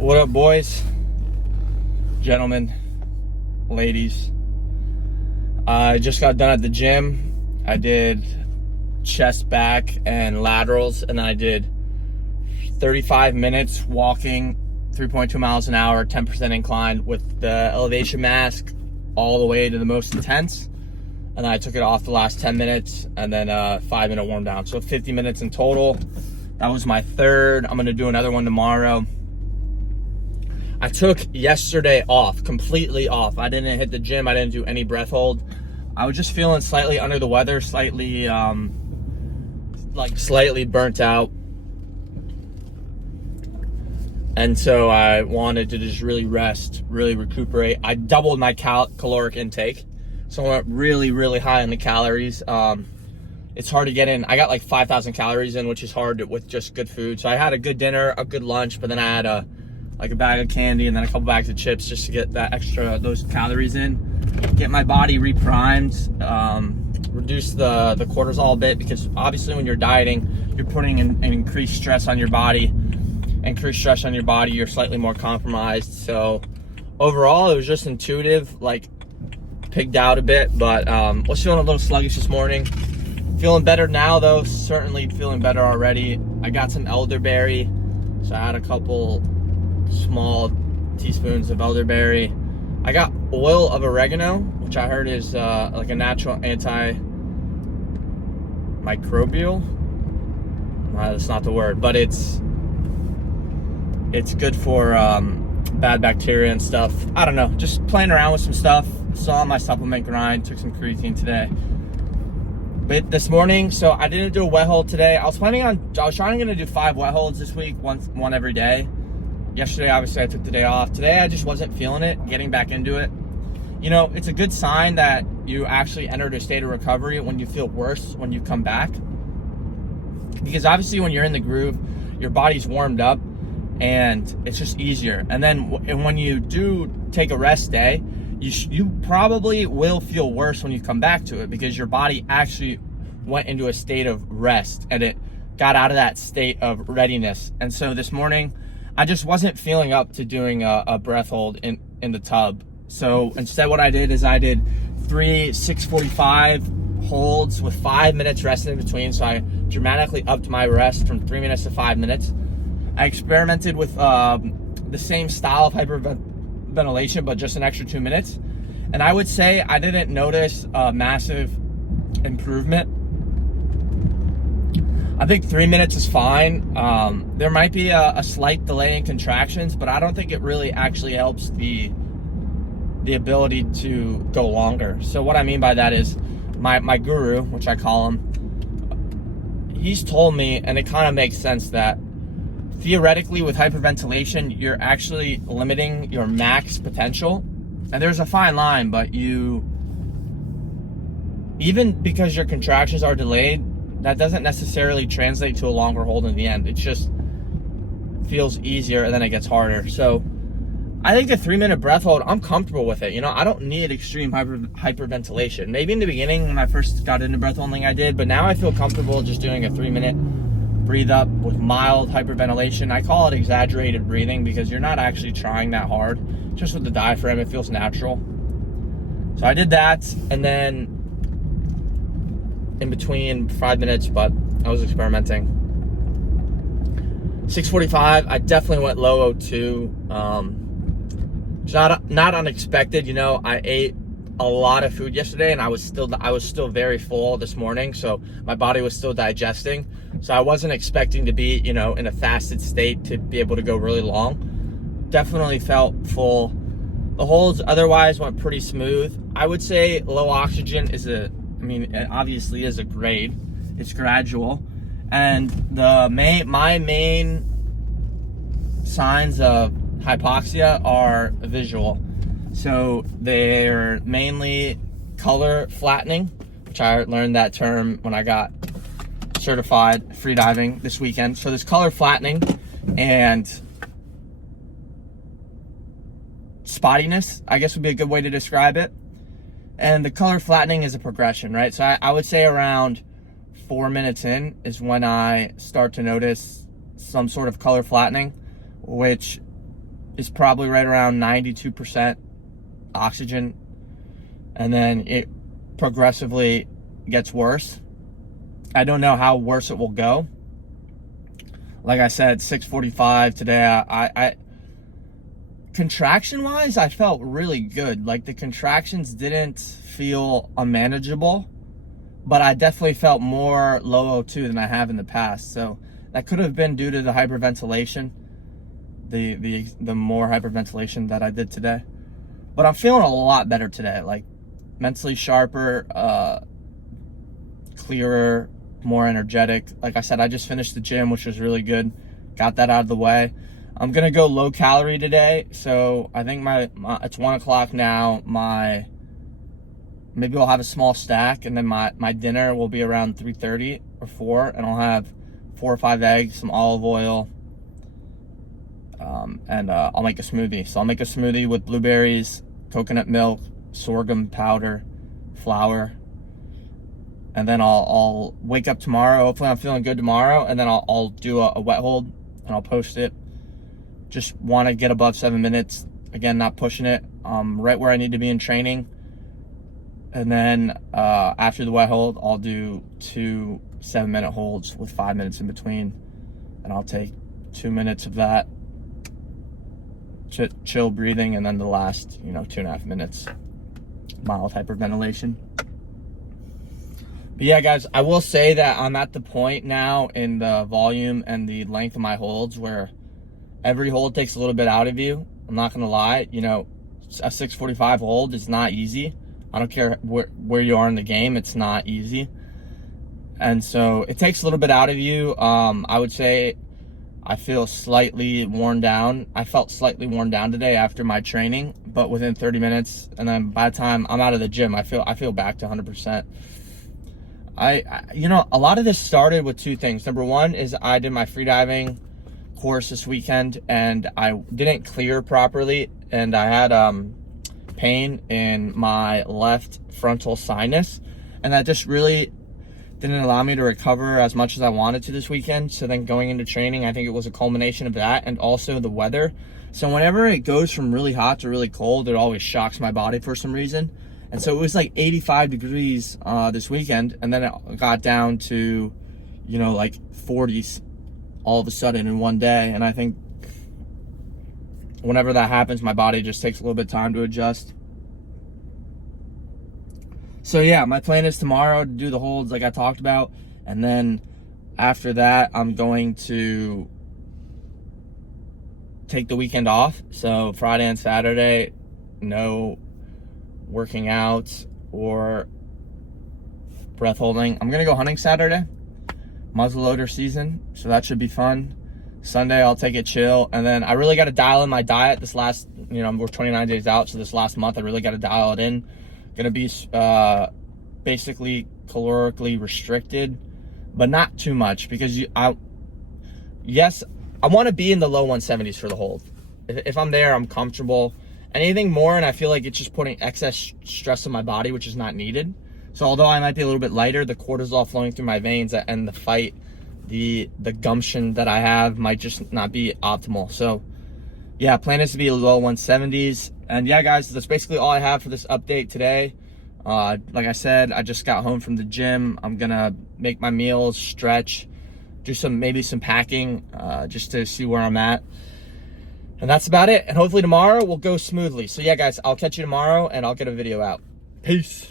What up, boys, gentlemen, ladies? I just got done at the gym. I did chest, back, and laterals, and then I did 35 minutes walking, 3.2 miles an hour, 10% incline with the elevation mask all the way to the most intense. And then I took it off the last 10 minutes, and then a 5-minute warm down. So 50 minutes in total. That was my third. I'm gonna do another one tomorrow. I took yesterday off, completely off. I didn't hit the gym. I didn't do any breath hold. I was just feeling slightly under the weather, slightly burnt out. And so I wanted to just really rest, really recuperate. I doubled my caloric intake. So I went really, really high on the calories. It's hard to get in. I got like 5,000 calories in, which is hard with just good food. So I had a good dinner, a good lunch, but then I had a bag of candy and then a couple bags of chips just to get those calories in, get my body reprimed, reduce the cortisol a bit, because obviously when you're dieting, you're putting an increased stress on your body. Increased stress on your body, you're slightly more compromised. So overall, it was just intuitive, pigged out a bit, but was feeling a little sluggish this morning. Feeling better now though, certainly feeling better already. I got some elderberry, so I had a couple small teaspoons of elderberry. I got oil of oregano, which I heard is like a natural antimicrobial. That's not the word, but it's good for bad bacteria and stuff. I don't know, just playing around with some stuff. Saw my supplement grind, took some creatine today. But this morning, so I didn't do a wet hold today. I was trying to do 5 wet holds this week, one every day. Yesterday, obviously, I took the day off. Today, I just wasn't feeling it, getting back into it. You know, it's a good sign that you actually entered a state of recovery when you feel worse when you come back. Because obviously, when you're in the groove, your body's warmed up and it's just easier. And then when you do take a rest day, you probably will feel worse when you come back to it, because your body actually went into a state of rest and it got out of that state of readiness. And so this morning, I just wasn't feeling up to doing a breath hold in the tub. So instead what I did is I did 3 6:45 holds with 5 minutes rest in between. So I dramatically upped my rest from 3 minutes to 5 minutes. I experimented with the same style of hyperventilation, but just an extra 2 minutes. And I would say I didn't notice a massive improvement. I think 3 minutes is fine. There might be a slight delay in contractions, but I don't think it really actually helps the ability to go longer. So what I mean by that is my guru, which I call him, he's told me, and it kind of makes sense, that theoretically with hyperventilation, you're actually limiting your max potential. And there's a fine line, but even because your contractions are delayed, that doesn't necessarily translate to a longer hold in the end. It just feels easier and then it gets harder. So I think the 3-minute breath hold, I'm comfortable with it. You know, I don't need extreme hyperventilation. Maybe in the beginning when I first got into breath holding, I did, but now I feel comfortable just doing a 3-minute breathe up with mild hyperventilation. I call it exaggerated breathing because you're not actually trying that hard. Just with the diaphragm, it feels natural. So I did that, and then in between 5 minutes, but I was experimenting. 6:45, I definitely went low O2. It's not unexpected. You know, I ate a lot of food yesterday, and I was still very full this morning, so my body was still digesting. So I wasn't expecting to be, you know, in a fasted state to be able to go really long. Definitely felt full. The holds otherwise went pretty smooth. I would say low oxygen it obviously is a grade. It's gradual. And my main signs of hypoxia are visual. So they're mainly color flattening, which I learned that term when I got certified freediving this weekend. So there's color flattening and spottiness, I guess would be a good way to describe it. And the color flattening is a progression, right? So I would say around 4 minutes in is when I start to notice some sort of color flattening, which is probably right around 92% oxygen, and then it progressively gets worse. I don't know how worse it will go. Like I said, 6:45 today, I contraction wise, I felt really good. Like, the contractions didn't feel unmanageable, but I definitely felt more low O2 than I have in the past. So that could have been due to the hyperventilation, the more hyperventilation that I did today. But I'm feeling a lot better today, like mentally sharper, clearer, more energetic. Like I said, I just finished the gym, which was really good. Got that out of the way. I'm gonna go low calorie today, so I think my it's 1 o'clock now. Maybe I'll have a small stack, and then my dinner will be around 3:30 or 4, and I'll have 4 or 5 eggs, some olive oil, and I'll make a smoothie. So I'll make a smoothie with blueberries, coconut milk, sorghum powder, flour, and then I'll wake up tomorrow. Hopefully I'm feeling good tomorrow, and then I'll do a wet hold, and I'll post it. Just want to get above 7 minutes. Again, not pushing it. Right where I need to be in training. And then after the wet hold, I'll do 2 7-minute holds with 5 minutes in between. And I'll take 2 minutes of that, chill breathing, and then the last, 2.5 minutes, mild hyperventilation. But yeah, guys, I will say that I'm at the point now in the volume and the length of my holds where every hold takes a little bit out of you. I'm not going to lie. A 6:45 hold is not easy. I don't care where you are in the game. It's not easy. And so it takes a little bit out of you. I would say I feel slightly worn down. I felt slightly worn down today after my training, but within 30 minutes, and then by the time I'm out of the gym, I feel back to 100%. A lot of this started with 2 things. Number one is I did my freediving course this weekend, and I didn't clear properly, and I had pain in my left frontal sinus, and that just really didn't allow me to recover as much as I wanted to this weekend. So then going into training, I think it was a culmination of that, and also the weather. So whenever it goes from really hot to really cold, it always shocks my body for some reason. And so it was like 85 degrees this weekend, and then it got down to like 40s all of a sudden in one day. And I think whenever that happens, my body just takes a little bit of time to adjust. So yeah, my plan is tomorrow to do the holds like I talked about, and then after that I'm going to take the weekend off. So Friday and Saturday, no working out or breath holding. I'm gonna go hunting Saturday, muzzleloader season, so that should be fun. Sunday I'll take it chill, and then I really got to dial in my diet this last, we're 29 days out, so this last month I really got to dial it in. Gonna be basically calorically restricted, but not too much, because I want to be in the low 170s for the hold. If I'm there, I'm comfortable. Anything more, and I feel like it's just putting excess stress on my body, which is not needed. So although I might be a little bit lighter, the cortisol flowing through my veins and the fight, the gumption that I have might just not be optimal. So yeah, plan is to be low 170s. And yeah, guys, that's basically all I have for this update today. Like I said, I just got home from the gym. I'm gonna make my meals, stretch, do maybe some packing, just to see where I'm at. And that's about it. And hopefully tomorrow will go smoothly. So yeah, guys, I'll catch you tomorrow, and I'll get a video out. Peace.